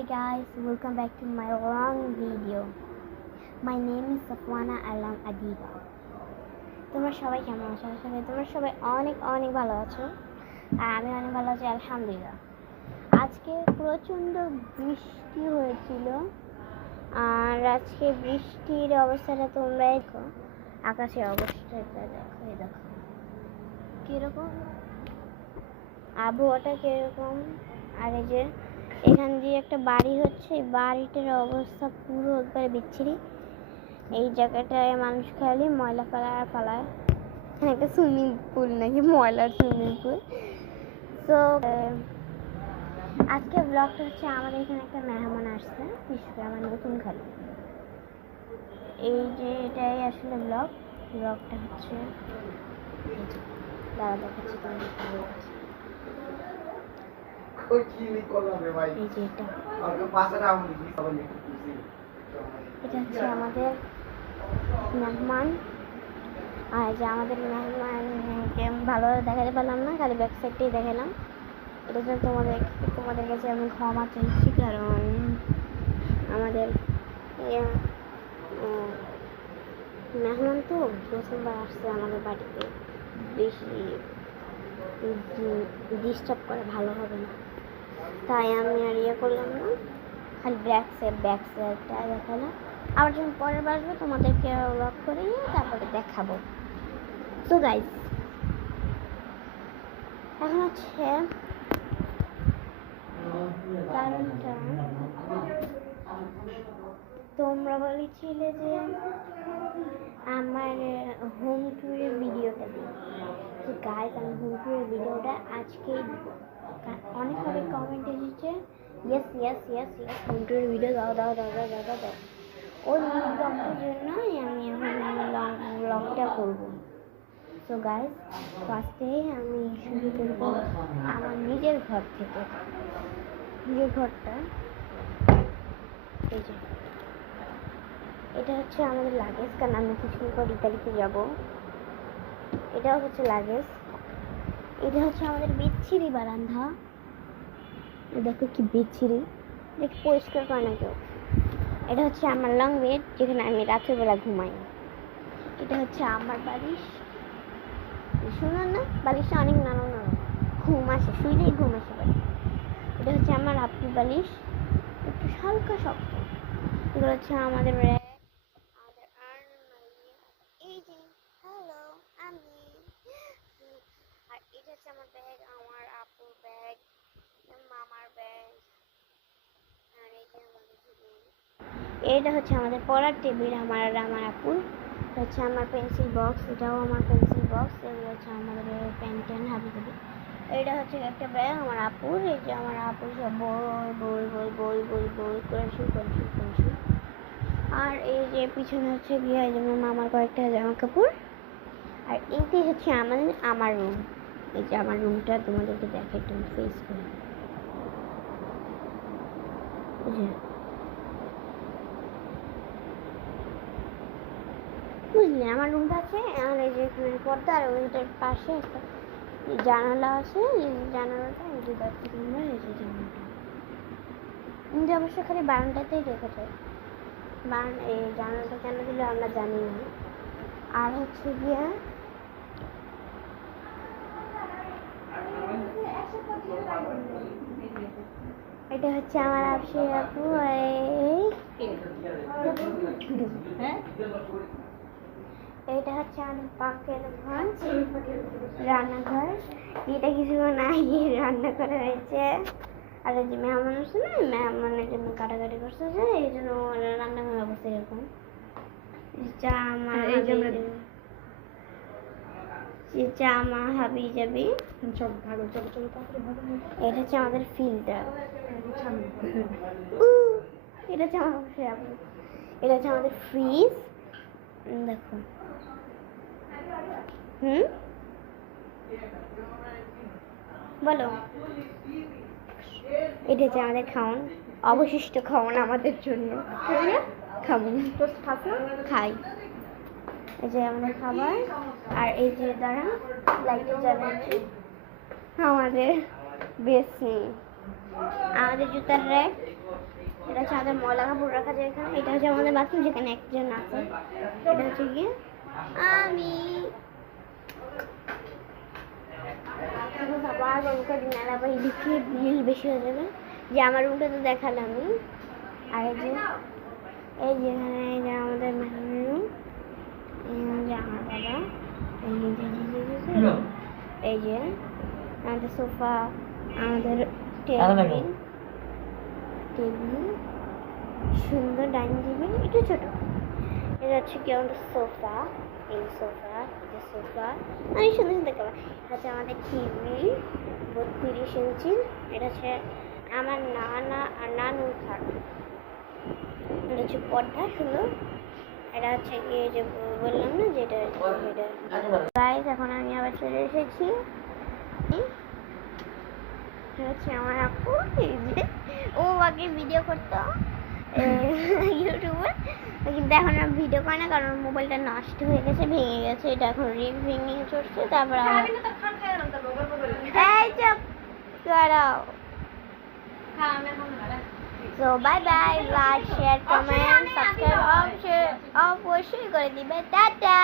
Hi guys, welcome back to my long video. My name is Safwana Alam Adiba. তোমরা সবাই কেমন আছো? তোমরা সবাই অনেক অনেক ভালো আছো আর আমি অনেক ভালো আছি আলহামদুলিল্লাহ। আজকে প্রচণ্ড বৃষ্টি হয়েছিল আর আজকে বৃষ্টির অবস্থাটা তোমরা দেখো, আকাশের অবস্থাটা দেখো কীরকম, আবহাওয়াটা কীরকম। আর এই যে এখান দিয়ে একটা বাড়ি হচ্ছে, বাড়িটার অবস্থা পুরো একবারে বিচ্ছিরি। এই জায়গাটায় মানুষ খালি ময়লা ফালায় একটা সুইমিং পুল নাকি ময়লার সুইমিং পুল। তো আজকে ব্লগটা হচ্ছে আমাদের এখানে একটা মেহমান আসছে, বিশেষ করে আমার নতুন খালি। এই যে এটাই আসলে ব্লগটা হচ্ছে দাঁড়া দেখাচ্ছি তোমাদের। এটা হচ্ছে আমাদের মেহমান, আর যে আমাদের মেহমানকে ভালোভাবে দেখাতে পারলাম না, খালি ব্যাক সাইডটাই দেখালাম। এটা জন্য তোমাদের কাছে আমি ক্ষমা চাইছি, কারণ আমাদের মেহমান তো প্রথমবার আসছে আমাদের বাড়িতে, বেশি ডিস্টার্ব করা ভালো হবে না, তাই আমি আর করলাম না, খালি ব্যাক সাইডটা দেখালাম। আবার যখন পরের বার আসবো তোমাদেরকে ব্লগ করে তারপরে দেখাবো। তো গাইস, এখন হচ্ছে কারণটা, তোমরা বলেছিলে যে আমার হোম ট্যুরের ভিডিওটা দিই। তো গাইস, আমি হোম ট্যুরের ভিডিওটা আজকেই দিব। অনেকভাবে কমেন্ট এসেছে ইয়েস হোম ট্যুরের ভিডিও দাও। ওই ব্লগটার জন্যই আমি এখন লং ব্লগটা করবো। তো গাইস, ফার্স্টে আমি শুরু করবো আমার নিজের ঘর থেকে। নিজের ঘরটা এই যে, এটা হচ্ছে আমাদের লাগেজ, কারণ আমি কিছুদিন পর ইতালিতে যাব। এটাও হচ্ছে লাগেজ। এটা হচ্ছে আমাদের বিচ্ছিরি বারান্দা, দেখো কি বিচ্ছিরি, দেখি পরিষ্কার করে না কেউ। এটা হচ্ছে আমার লং বেড, যেখানে আমি রাতের বেলা ঘুমাই। এটা হচ্ছে আমার বালিশ, শুনুন না, বালিশটা অনেক নরম, ঘুম আসে, শুইলেই ঘুম আসে বালিশ। এটা হচ্ছে আমার আপুর বালিশ, একটু হালকা শক্ত। এগুলো হচ্ছে আমাদের র্যাক, আমাদের আলমারি। এই যে হ্যালো আমি, আর এটা হচ্ছে আমার ব্যাগ, আমার আপুর ব্যাগ, মামার ব্যাগ। আর এই যে আমাদের এটা হচ্ছে আমাদের পড়ার টেবিল, আমার আপুর। হচ্ছে আমার পেন্সিল বক্স, এটাও আমার পেন্সিল বক্স। এগুলো হচ্ছে আমাদের পেন হাবি। এটা হচ্ছে একটা ব্যাগ আমার আপুর। এই যে আমার আপুর সব বই করে শুরু। আর এই যে পিছনে হচ্ছে গিয়ে এই যে মামার কয়েকটা জামা কাপড়। আর এইটাই হচ্ছে আমার রুম। এই যে আমার রুমটা তোমাদেরকে দেখে একটু ফেস করে, বুঝলি আমার রুমটা আছে। আর এই যে এখানে পর্দা, আর ওইটার পাশে একটা জানালা আছে। এই জানালাটা এই যে দেখো তোমরা, এই যে জানালাটা কিন্তু অবশ্য খালি বারান্দাতেই রেখেছে। এই জানালাটা কেন দিলে আমরা জানি না। আর হচ্ছে গিয়ে এটা হচ্ছে আমার আপসি আপু। এটা হচ্ছে আমার পাকের ঘর, রান্নাঘর। এটা কিছুক্ষণ আগে রান্না করা হয়েছে। আর এই যে মেহমান আসছে না, মেহমানের জন্য কাটাকাটি করছে, যে এই জন্য রান্নাঘর অবস্থা এরকম। জামা হাবি যাবি সব ভালো। এটা হচ্ছে আমাদের ফিল্টার। এটা হচ্ছে আমাদের ফ্রিজ, দেখো। বলো। এটা হচ্ছে আমাদের খাওন, অবশিষ্ট খাওন আমাদের জন্য। খাবো খাই, এই যে আমাদের খাবার। আর এই যে দ্বারা লাইটে জ্বালাচ্ছি আমাদের বেসিন, আমাদের জুতার র্যাক, হচ্ছে আমাদের ময়লা কাপড় রাখা যায় এখানে। এটা হচ্ছে আমাদের বাথরুম, যেখানে একজন আছে। এটা হচ্ছে গিয়ে আমি আবার রুমটা দিন আবার ইলেকট্রিক বিল বেশি হয়ে যাবে। যে আমার রুমটা তো দেখালাম আমি। আর এই যে এখানে এই যে আমাদের মেহমান রুম, এই যে আমার বাবা, এই যে আমাদের সোফা, আমাদের টেবিল, সুন্দর ডাইনিং টেবিল, একটু ছোট। এটা হচ্ছে কি আমাদের সোফা, এই সোফা, এই সোফা অনেক সুন্দর সুন্দর কালার। এটা হচ্ছে আমাদের টিভি 32 ইঞ্চির। এটা হচ্ছে আমার নানুর খাট। এটা হচ্ছে পর্দা সুন্দর। এটা হচ্ছে কি যে বললাম না যেটা গাইস, এখন আমি আবার চলে এসেছি। এটা হচ্ছে আমার আপু, এই যে ও আগে ভিডিও করতো ইউটিউবে, কিন্তু এখন আর ভিডিও করে না কারণ মোবাইলটা নষ্ট হয়ে গেছে, ভেঙে গেছে। এটা এখন ভেঙে চড়ছে। তারপর আমার এই চুপ করো। So bye bye, like, share, comment, subscribe অবশ্যই করে দিবে। টাটা।